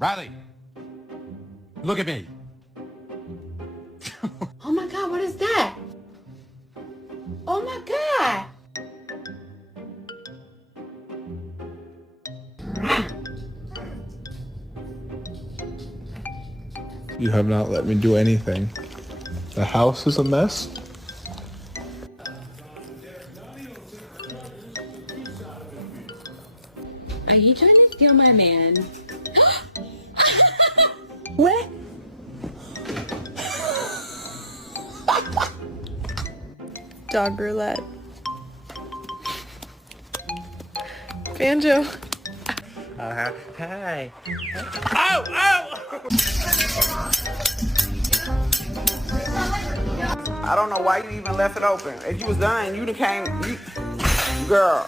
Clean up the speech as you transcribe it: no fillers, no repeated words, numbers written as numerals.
Riley, look at me. Oh my God, what is that? Oh my God. You have not let me do anything. The house is a mess. Are you trying to steal my man? What? Dog roulette. Banjo. Hi. Ow! Ow! I don't know why you even left it open. If you was done, you'd have came. Girl.